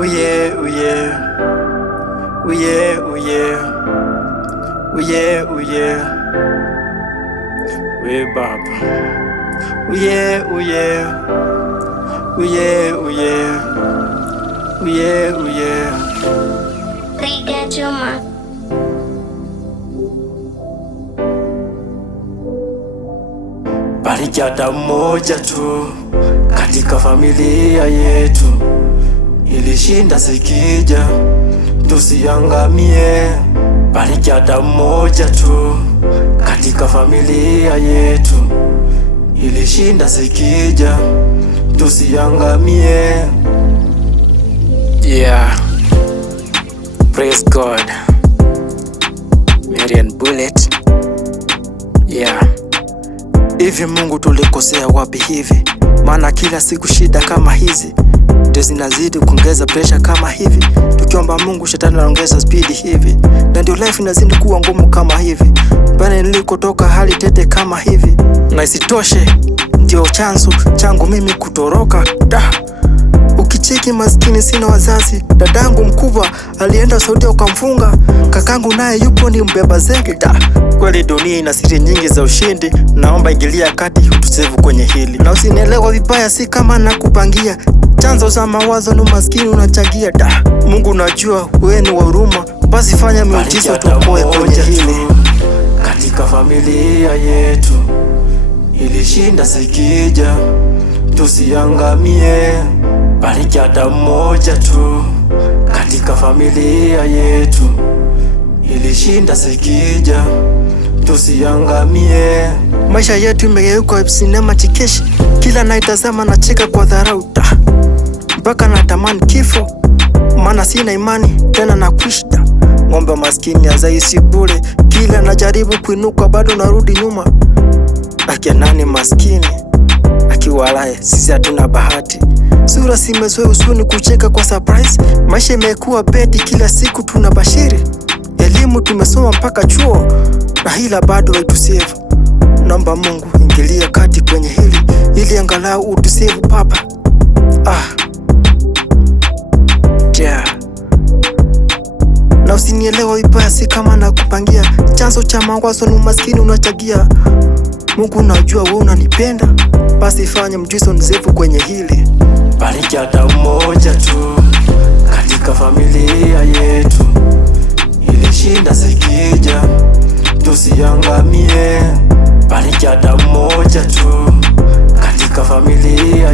Oh yeah, oh yeah. Oh yeah, oh yeah. Oh yeah, oh yeah. We baba. Oh yeah, oh yeah. Oh yeah, oh yeah. Oh yeah, oh yeah. Riga Juma. Bariki hata mmoja tu katika familia yetu, ilishinda sikija tusiangamie. Bariki hata mmoja tu katika familia yetu, ilishinda sikija tusiangamie. Yeah, praise God. Marian Bullet. Yeah. Hivi Mungu tulikosea wapi hivi? Maana kila siku shida kama hizi ndio zinazidi kuongeza pressure kama hivi. Tukiomba Mungu shetani anaongeza speed hivi, na ndio life inazidi kuwa ngumu kama hivi. Bana nilikotoka hali tete kama hivi, na isitoshe ndio chanzo changu mimi kutoroka. Ukicheki maskini sina wazazi, dadangu mkubwa alienda Saudi ukamfunga, kakangu naye yupo ni mbeba zege. Kweli dunia ina siri nyingi za ushindi, naomba ingilia kati utusevu kwenye hili, na usinielewa vibaya, si kama nakupangia. Chanzo za mawazo ni maskini unachangia. Mungu najua wewe ni wa huruma, basi fanya miujiza tukoe kwenye hili. Katika familia yetu ilishinda sikija tusiangamie. Bariki hata mmoja tu katika familia yetu, ilishinda sikija tusiangamie. Maisha yetu imegeuka sinema chikeshi, kila naitazama na cheka kwa dharau, mpaka natamani kifo, maana sina imani tena na kuishi. Ng'ombe maskini hazaisi bure, kila najaribu kuinuka bado narudi nyuma. Akia nani maskini akiwalaye, sisi hatuna bahati. Sura simezoea usuni kucheka kwa surprise. Maisha imekuwa beti, kila siku tuna bashiri. Elimu tumesoma mpaka chuo, na hila bado haitusave. Naomba Mungu ingilia kati kwenye hili, ili angalau utusave papa. Yeah. Na usinielewa vibaya, si kama nakupangia. Chanzo cha mawazo ni umaskini unachagia. Mungu unajua wewe unanipenda, basi fanya mjuso nisefu kwenye hili. Bariki hata mmoja tu katika familia yetu, ilishinda sikija tusiangamie. Bariki hata mmoja tu katika familia